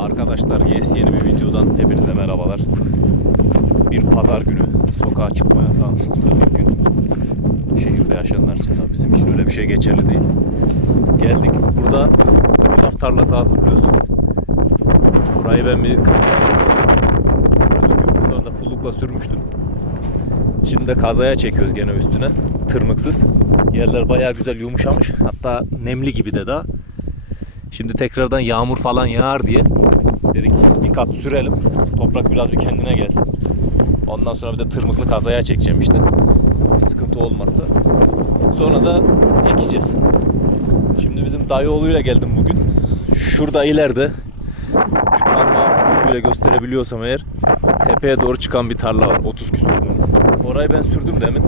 Arkadaşlar yes yeni bir videodan hepinize merhabalar. Bir pazar günü sokağa çıkma yasağının olduğu bir gün. Şehirde yaşayanlar için tabii bizim için öyle bir şey geçerli değil. Geldik burada laf tarlası hazırlıyoruz. Burayı ben bir sonra pullukla sürmüştüm. Şimdi de kazaya çekiyoruz gene üstüne. Tırmıksız. Yerler bayağı güzel yumuşamış. Hatta nemli gibi de daha. Şimdi tekrardan yağmur falan yağar diye dedik bir kat sürelim. Toprak biraz bir kendine gelsin. Ondan sonra bir de tırmıklı kazaya çekeceğim işte. Bir sıkıntı olmazsa. Sonra da ekeceğiz. Şimdi bizim dayıoğluyla geldim bugün. Şurada ileride şu parmağım ucuyla gösterebiliyorsam eğer tepeye doğru çıkan bir tarla var. 30 küsur. Orayı ben sürdüm demin.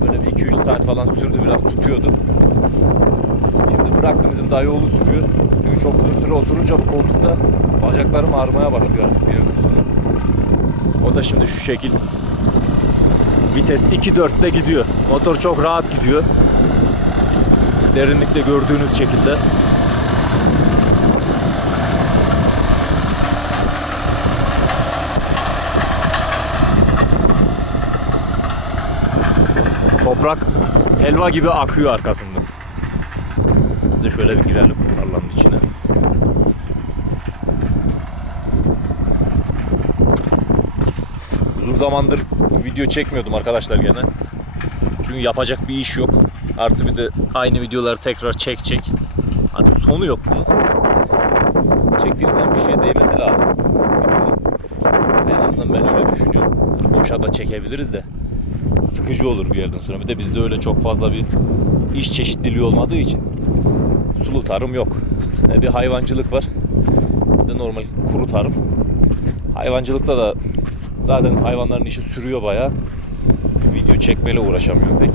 Böyle bir 2-3 saat falan sürdü. Biraz tutuyordu. Şimdi bıraktım bizim dayıoğlu sürüyor. Çünkü çok uzun süre oturunca bu koltukta bacaklarım ağrımaya başlıyor artık bir yerden sonra. O da şimdi şu şekil vites 2.4'te gidiyor. Motor çok rahat gidiyor. Derinlikte gördüğünüz şekilde. Toprak helva gibi akıyor arkasında. De şöyle bir girelim tarlanın içine. Uzun zamandır video çekmiyordum arkadaşlar gene. Çünkü yapacak bir iş yok. Artı bir de aynı videoları tekrar çek çek. Hani sonu yok bunun. Çektiğiniz zaman bir şeye değmesi lazım. En azından ben öyle düşünüyorum. Hani boşa da çekebiliriz de sıkıcı olur bir yerden sonra. Bir de bizde öyle çok fazla bir iş çeşitliliği olmadığı için sulu tarım yok. E, Bir hayvancılık var. Bir de normal kuru tarım. Hayvancılıkta da zaten hayvanların işi sürüyor bayağı. Video çekmeyle uğraşamıyorum pek.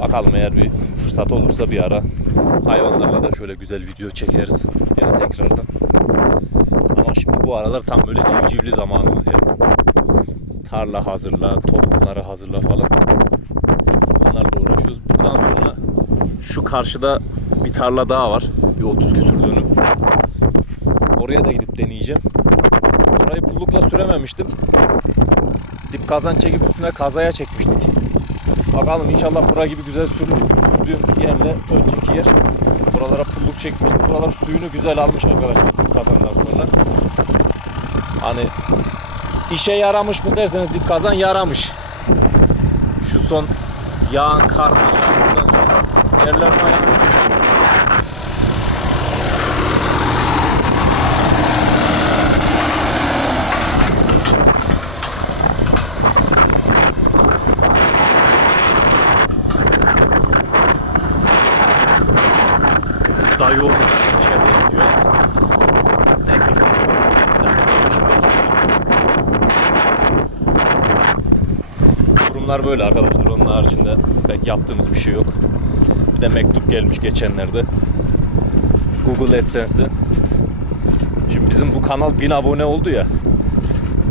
Bakalım eğer bir fırsat olursa bir ara hayvanlarla da şöyle güzel video çekeriz. Yine tekrardan. Ama şimdi bu aralar tam böyle civcivli zamanımız yani tarla hazırla, tohumları hazırla falan. Onlarla uğraşıyoruz. Buradan sonra şu karşıda bir tarla daha var. Bir 30 küsür dönüm. Oraya da gidip deneyeceğim. Orayı pullukla sürememiştim. Dip kazan çekip üstüne kazaya çekmiştik. Bakalım inşallah bura gibi güzel sürür. Sürdüğüm yerle önceki yer. Buralara pulluk çekmiştim. Buralar suyunu güzel almış arkadaşlar dip kazandan sonra. Hani İşe yaramış mı derseniz dip kazan yaramış. Şu son yağan kardan yağmurdan sonra yerler bayağı yumuşak. Dayı oldu. İçeride gidiyor. Neyse ki. Bir dakika, başında sonra. Durumlar böyle arkadaşlar. Onun haricinde pek yaptığımız bir şey yok. Bir de mektup gelmiş geçenlerde. Google AdSense'den. Şimdi bizim bu kanal 1000 abone oldu ya.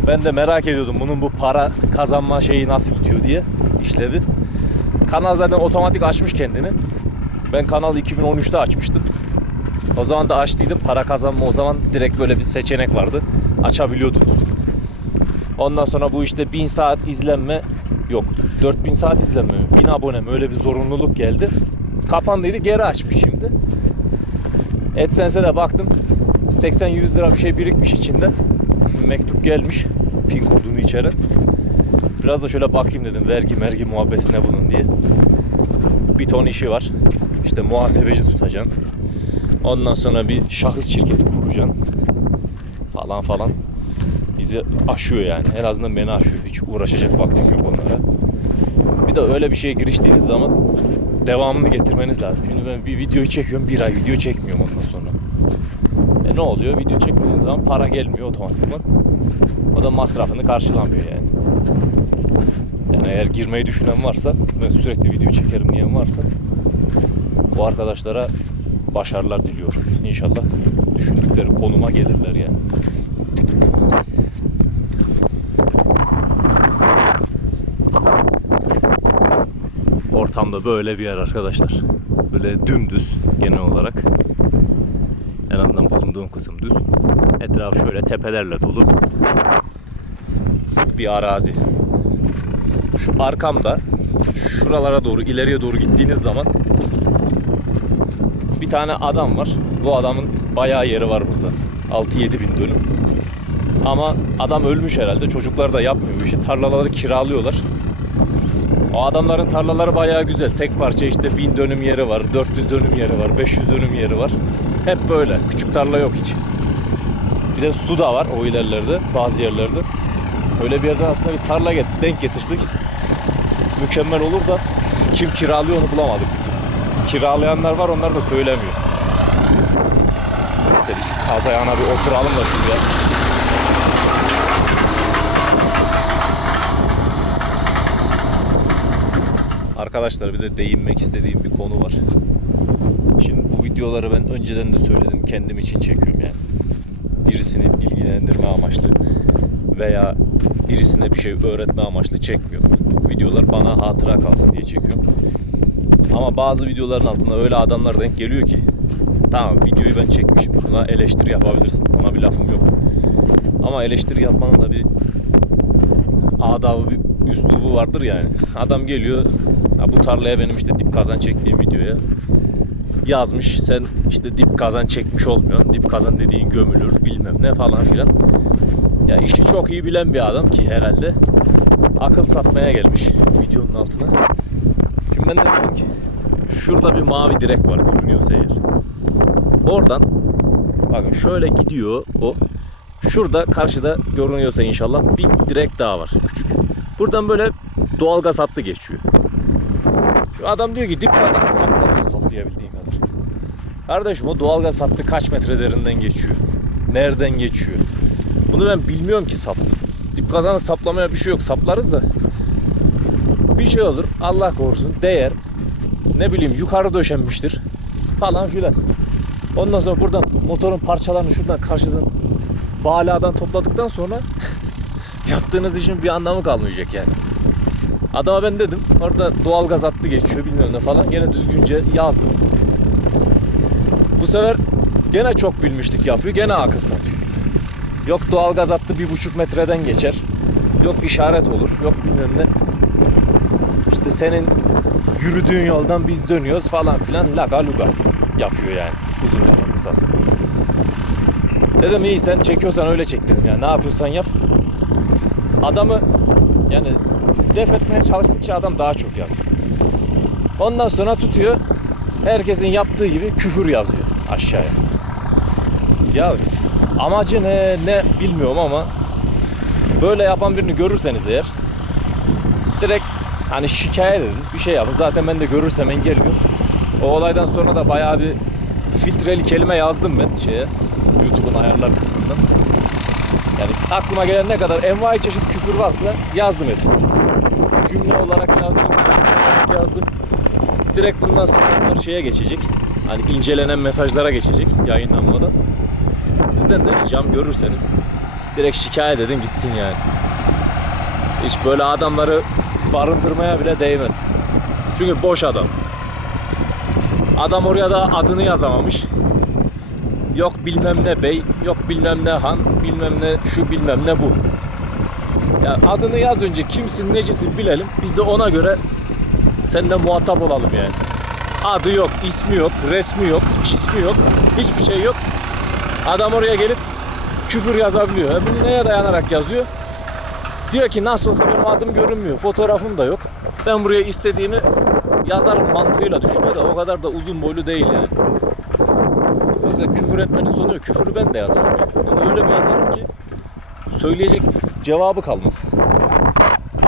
Ben de merak ediyordum bunun bu para kazanma şeyi nasıl gidiyor diye işlevi. Kanal zaten otomatik açmış kendini. Ben kanalı 2013'te açmıştım. O zaman da açtıydım para kazanma o zaman direkt böyle bir seçenek vardı. Açabiliyordunuz. Ondan sonra bu işte 1000 saat izlenme yok. 4000 saat izlenme mi? 1000 abone mi? Öyle bir zorunluluk geldi. Kapandıydı geri açmış şimdi. AdSense'e de baktım. 80-100 lira bir şey birikmiş içinde. Mektup gelmiş. Pin kodunu içeren. Biraz da şöyle bakayım dedim. Vergi mergi muhabbeti ne bunun diye. Bir ton işi var. İşte muhasebeci tutacaksın. Ondan sonra bir şahıs şirketi kuracaksın. Falan falan bizi aşıyor yani. En azından beni aşıyor. Hiç uğraşacak vaktim yok onlara. Bir de öyle bir şeye giriştiğiniz zaman devamını getirmeniz lazım. Şimdi ben bir videoyu çekiyorum, bir ay video çekmiyorum ondan sonra. E ne oluyor? Video çekmediğiniz zaman para gelmiyor otomatikman. O da masrafını karşılamıyor yani. Yani eğer girmeyi düşünen varsa, ben sürekli video çekerim diyen varsa bu arkadaşlara başarılar diliyorum. İnşallah düşündükleri konuma gelirler yani. Ortamda böyle bir yer arkadaşlar. Böyle dümdüz genel olarak. En azından bulunduğum kısım düz. Etrafı şöyle tepelerle dolu. Bir arazi. Şu arkamda şuralara doğru ileriye doğru gittiğiniz zaman bir tane adam var. Bu adamın bayağı yeri var burada. 6-7 bin dönüm. Ama adam ölmüş herhalde. Çocuklar da yapmıyor bu işi. Tarlaları kiralıyorlar. O adamların tarlaları bayağı güzel. Tek parça işte 1000 dönüm yeri var, 400 dönüm yeri var, 500 dönüm yeri var. Hep böyle. Küçük tarla yok hiç. Bir de su da var o ilerlerde, bazı yerlerde. Öyle bir yerden aslında bir tarla get denk getirsek mükemmel olur da kim kiralıyor onu bulamadık. Kiralayanlar var onlar da söylemiyor. Mesela şu kaz ayağına bir oturalım da şuraya. Arkadaşlar bir de değinmek istediğim bir konu var. Şimdi bu videoları ben önceden de söyledim kendim için çekiyorum yani. Birisini bilgilendirme amaçlı veya birisine bir şey öğretme amaçlı çekmiyorum. Videolar bana hatıra kalsın diye çekiyorum. Ama bazı videoların altına öyle adamlar denk geliyor ki tamam videoyu ben çekmişim. Buna eleştiri yapabilirsin. Buna bir lafım yok. Ama eleştiri yapmanın da bir adabı, bir üslubu vardır yani. Adam geliyor ya bu tarlaya benim işte dip kazan çektiğim videoya yazmış sen işte dip kazan çekmiş olmuyorsun. Dip kazan dediğin gömülür bilmem ne falan filan. Ya işi çok iyi bilen bir adam ki herhalde akıl satmaya gelmiş videonun altına. Şimdi ben de dedim ki şurada bir mavi direk var görünüyorsa eğer. Oradan bakın şöyle gidiyor o. Şurada karşıda görünüyorsa inşallah bir direk daha var küçük. Buradan böyle doğalgaz hattı geçiyor. Adam diyor ki dip kazanı saplanıyor saplayabildiğin kadar. Kardeşim o doğalgaz hattı kaç metre derinden geçiyor? Nereden geçiyor? Bunu ben bilmiyorum ki sap. Dip kazanı saplamaya bir şey yok. Saplarız da bir şey olur. Allah korusun değer. Ne bileyim yukarı döşenmiştir falan filan. Ondan sonra buradan motorun parçalarını şuradan karşıdan baladan topladıktan sonra yaptığınız işin bir anlamı kalmayacak yani. Adama ben dedim orada doğalgaz hattı geçiyor bilmem ne falan gene düzgünce yazdım. Bu sefer gene çok bilmişlik yapıyor gene akıl satıyor. Yok doğalgaz hattı bir buçuk metreden geçer. Yok işaret olur. Yok bilmem ne. İşte senin yürüdüğün yoldan biz dönüyoruz falan filan laga luga yapıyor yani. Uzun lafın kısası. Dedim iyi sen çekiyorsan öyle çek dedim ya. Ne yapıyorsan yap. Adamı yani def etmeye çalıştıkça adam daha çok yapıyor. Ondan sonra tutuyor. Herkesin yaptığı gibi küfür yazıyor aşağıya. Ya amacı ne ne bilmiyorum ama böyle yapan birini görürseniz eğer direkt hani şikayet edin bir şey yapın. Zaten ben de görürsem engelliyorum. O olaydan sonra da bayağı bir filtreli kelime yazdım ben şeye YouTube'un ayarlar kısmından. Yani aklıma gelen ne kadar envai çeşit küfür varsa yazdım hepsini. Cümle olarak yazdım, kelime olarak yazdım. Direkt bundan sonra bunlar şeye geçecek. Hani incelenen mesajlara geçecek yayınlanmadan. Sizden de ricam görürseniz direkt şikayet edin gitsin yani. Hiç böyle adamları barındırmaya bile değmez. Çünkü boş adam. Adam oraya da adını yazamamış. Yok bilmem ne bey, yok bilmem ne han, bilmem ne şu bilmem ne bu. Ya adını yaz önce kimsin necisin bilelim. Biz de ona göre seninle muhatap olalım yani. Adı yok, ismi yok, resmi yok, cismi yok, hiçbir şey yok. Adam oraya gelip küfür yazabiliyor. Bunu neye dayanarak yazıyor? Diyor ki nasıl olsa benim adım görünmüyor, fotoğrafım da yok. Ben buraya istediğimi yazarım mantığıyla düşünüyor da o kadar da uzun boylu değil yani. O küfür etmenin sonu yok. Küfürü ben de yazarım yani. Onu öyle bir yazarım ki söyleyecek cevabı kalmaz.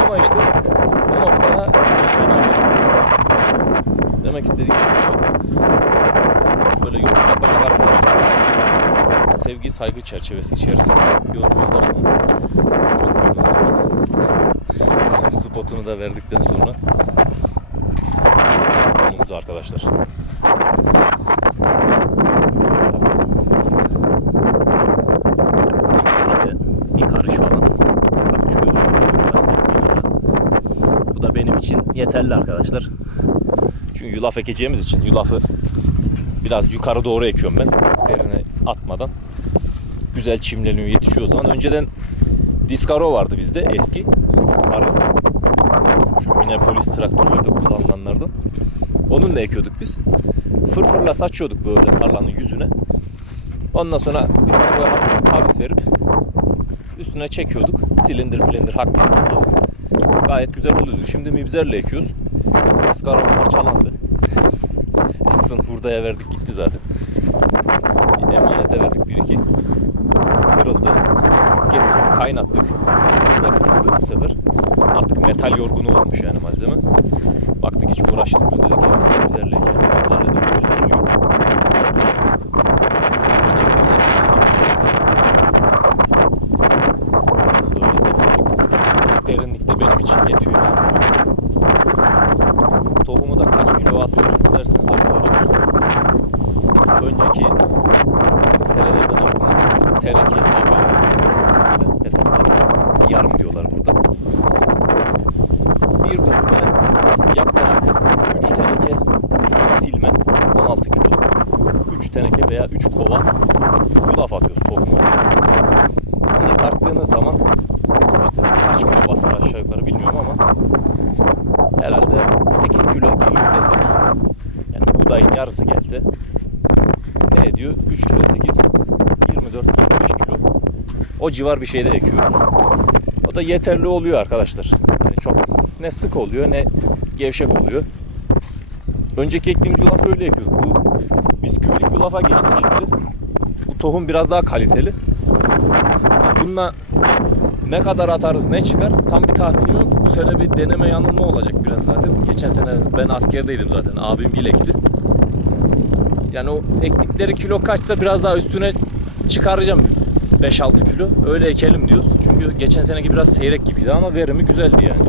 Ama işte o noktada demek istediğim böyle yorum yapacak arkadaşlar sevgi saygı çerçevesi içerisinde yorum yazarsanız çok memnun olurum. Spotunu da verdikten sonra konumuza arkadaşlar. İşte bir karış falan toprak çıkıyor. Şuralar sevgiyle. Benim için yeterli arkadaşlar. Çünkü yulaf ekeceğimiz için yulafı biraz yukarı doğru ekiyorum ben. Derine atmadan güzel çimleniyor, yetişiyor o zaman. Önceden Discaro vardı bizde eski. Sarı. Şu Minneapolis traktörlerde kullanılanlardan. Onunla ekiyorduk biz. Fırfırla saçıyorduk böyle tarlanın yüzüne. Ondan sonra Discaro'ya hafif bir kavis verip üstüne çekiyorduk. Silindir bilindir hak tabii. Gayet güzel oluyordu. Şimdi mibzerle ekiyoruz. Discaro parçalandı. en son hurdaya verdik gitti zaten. Emanete verdik bir iki. Kırıldı. Getirdik kaynattık. Ucu da kırıldı bu sefer. Artık metal yorgunu olmuş yani malzeme. Baktık hiç uğraşılmıyor dedik iyisi mibzerle ekelim. Mibzerle de böyle ekiliyor. Silindir çektiğin için böyle defettik. Derinlikte benim için yetiyor yani şu an. Tohumu da kaç kilo atıyorsunuz derseniz arkadaşlar. Önceki senelerden aklımda biz teneke hesabıyla yapıyorduk. hesapladık. Yarım diyorlar burada. Bir dönüme yaklaşık 3 teneke şöyle silme 16 kilo. 3 teneke veya 3 kova yulaf atıyoruz tohum olarak. Onu da tarttığınız zaman işte kaç kilo basar aşağı yukarı bilmiyorum ama herhalde 8 kilo geliyor desek yani buğdayın yarısı gelse ne ediyor? 3 kere 8 24-25 kilo. O civar bir şeyde ekiyoruz. Da yeterli oluyor arkadaşlar. Yani çok ne sık oluyor ne gevşek oluyor. Önceki ektiğimiz yulaf öyle ekiyorduk. Bu bisküvilik yulafa geçtik şimdi. Bu tohum biraz daha kaliteli. Bununla ne kadar atarız ne çıkar tam bir tahminim yok. Bu sene bir deneme yanılma olacak biraz zaten. Geçen sene ben askerdeydim zaten. Abim gil ekti. Yani o ektikleri kilo kaçsa biraz daha üstüne çıkaracağım 5-6 kilo. Öyle ekelim diyoruz. Çünkü geçen seneki biraz seyrek gibiydi ama verimi güzeldi yani.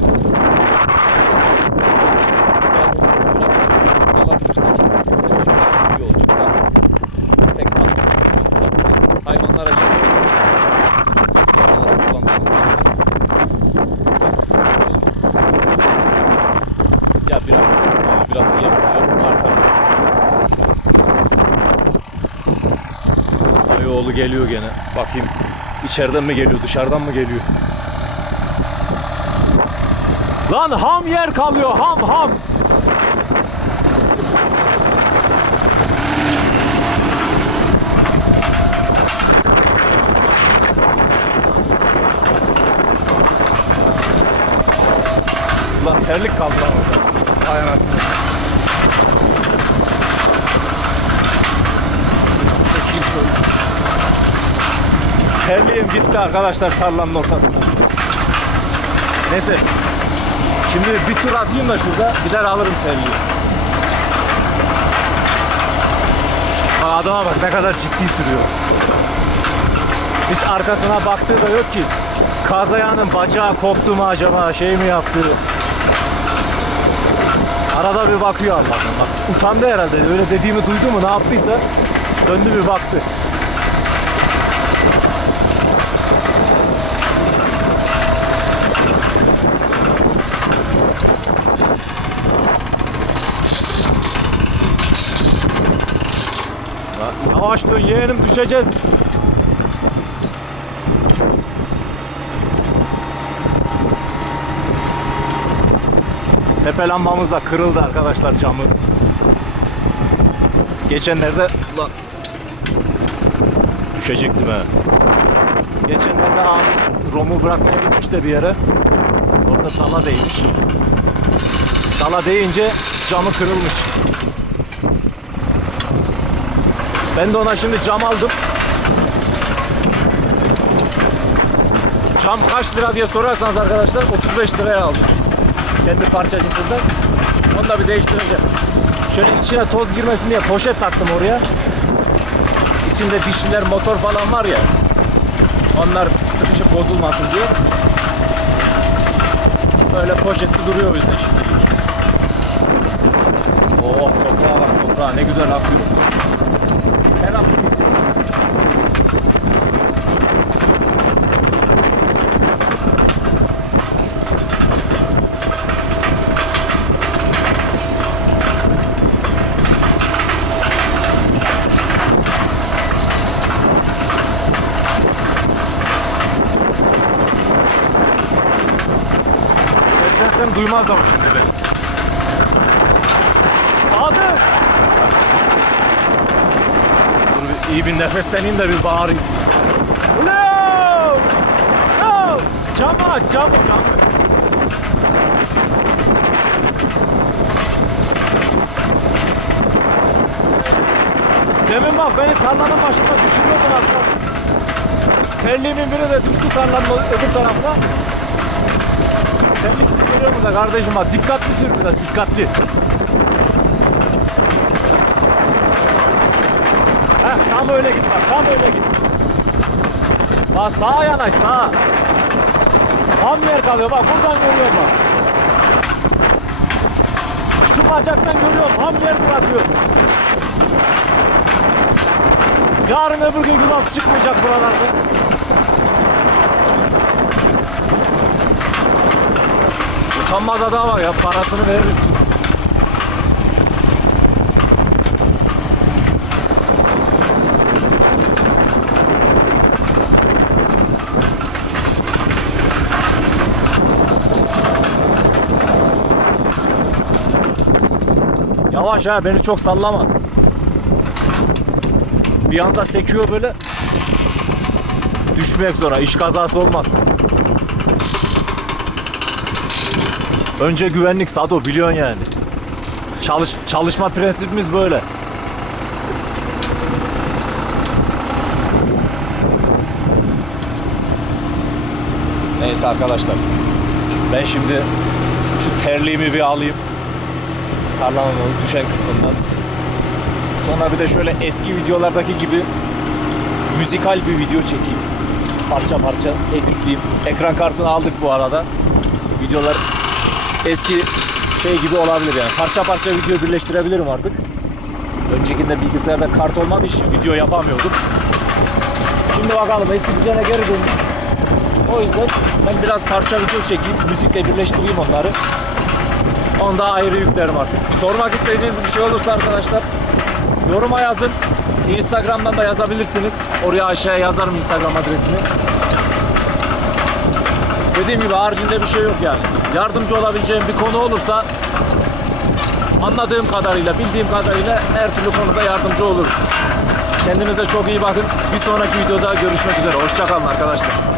Hayvanlara yem Yaralara kullanmıyoruz Ya biraz biraz yem oluyor, artarsa Dayıoğlu geliyor gene. Bakayım içeriden mi geliyor, dışarıdan mı geliyor? Lan ham yer kalıyor, ham ham. Lan terlik kaldı lan orada. Gitti arkadaşlar tarlanın ortasında. Neyse. Şimdi bir tur atayım da şurada gider alırım terliği. Bak adama bak ne kadar ciddi sürüyor. Hiç arkasına baktığı da yok ki. Kaz ayağının bacağı koptu mu acaba şey mi yaptı? Arada bir bakıyor Allah'ım. Bak utandı herhalde. Öyle dediğimi duydu mu ne yaptıysa döndü bir baktı. Dön yeğenim düşeceğiz. Tepe lambamız da kırıldı arkadaşlar camı. Geçenlerde ulan düşecektim ha. Geçenlerde abi Rom'u bırakmaya gitmiş de bir yere. Orada tala değmiş. Tala değince camı kırılmış. Ben de ona şimdi cam aldım. Cam kaç lira diye sorarsanız arkadaşlar 35 liraya aldım. Kendi parçacısından. Onu da bir değiştireceğim. Şöyle içine toz girmesin diye poşet taktım oraya. İçinde dişliler motor falan var ya. Onlar sıkışıp bozulmasın diye. Böyle poşetli duruyor bizde şimdi. Oh toprağa bak toprağa ne güzel akıyor. Her an duymaz da bu şimdi beni. Sadık! Dur bir, iyi bir nefesleneyim de bir bağırayım. Ulan! Ulan! Camı aç, camı, camı. Demin bak beni tarlanın başında düşürüyordun az kalsın. Terliğimin biri de düştü tarlanın öbür tarafına. Terliksiz geliyor burada kardeşim bak dikkatli sür biraz dikkatli. Tam öyle git bak tam öyle git. Bak sağa yanaş sağa. Tam yer kalıyor bak buradan görüyorum bak. Şu bacaktan görüyorum tam yer bırakıyor. Yarın öbür gün yulaf çıkmayacak buralarda. Utanmaz adam var ya parasını veririz. Yavaş ha beni çok sallama. Bir anda sekiyor böyle. Düşmek zora. iş kazası olmaz. Önce güvenlik Sado biliyorsun yani. Çalış, çalışma prensibimiz böyle. Neyse arkadaşlar. Ben şimdi şu terliğimi bir alayım. Tarlanın düşen kısmından. Sonra bir de şöyle eski videolardaki gibi müzikal bir video çekeyim. Parça parça editleyeyim. Ekran kartını aldık bu arada. Videolar eski şey gibi olabilir yani. Parça parça video birleştirebilirim artık. Öncekinde bilgisayarda kart olmadığı için video yapamıyordum. Şimdi bakalım eski düzene geri döndüm. O yüzden ben biraz parça video çekeyim, müzikle birleştireyim onları. Onu da ayrı yüklerim artık. Sormak istediğiniz bir şey olursa arkadaşlar yoruma yazın. Instagram'dan da yazabilirsiniz. Oraya aşağıya yazarım Instagram adresini. Dediğim gibi haricinde bir şey yok yani. Yardımcı olabileceğim bir konu olursa anladığım kadarıyla, bildiğim kadarıyla her türlü konuda yardımcı olurum. Kendinize çok iyi bakın. Bir sonraki videoda görüşmek üzere. Hoşçakalın arkadaşlar.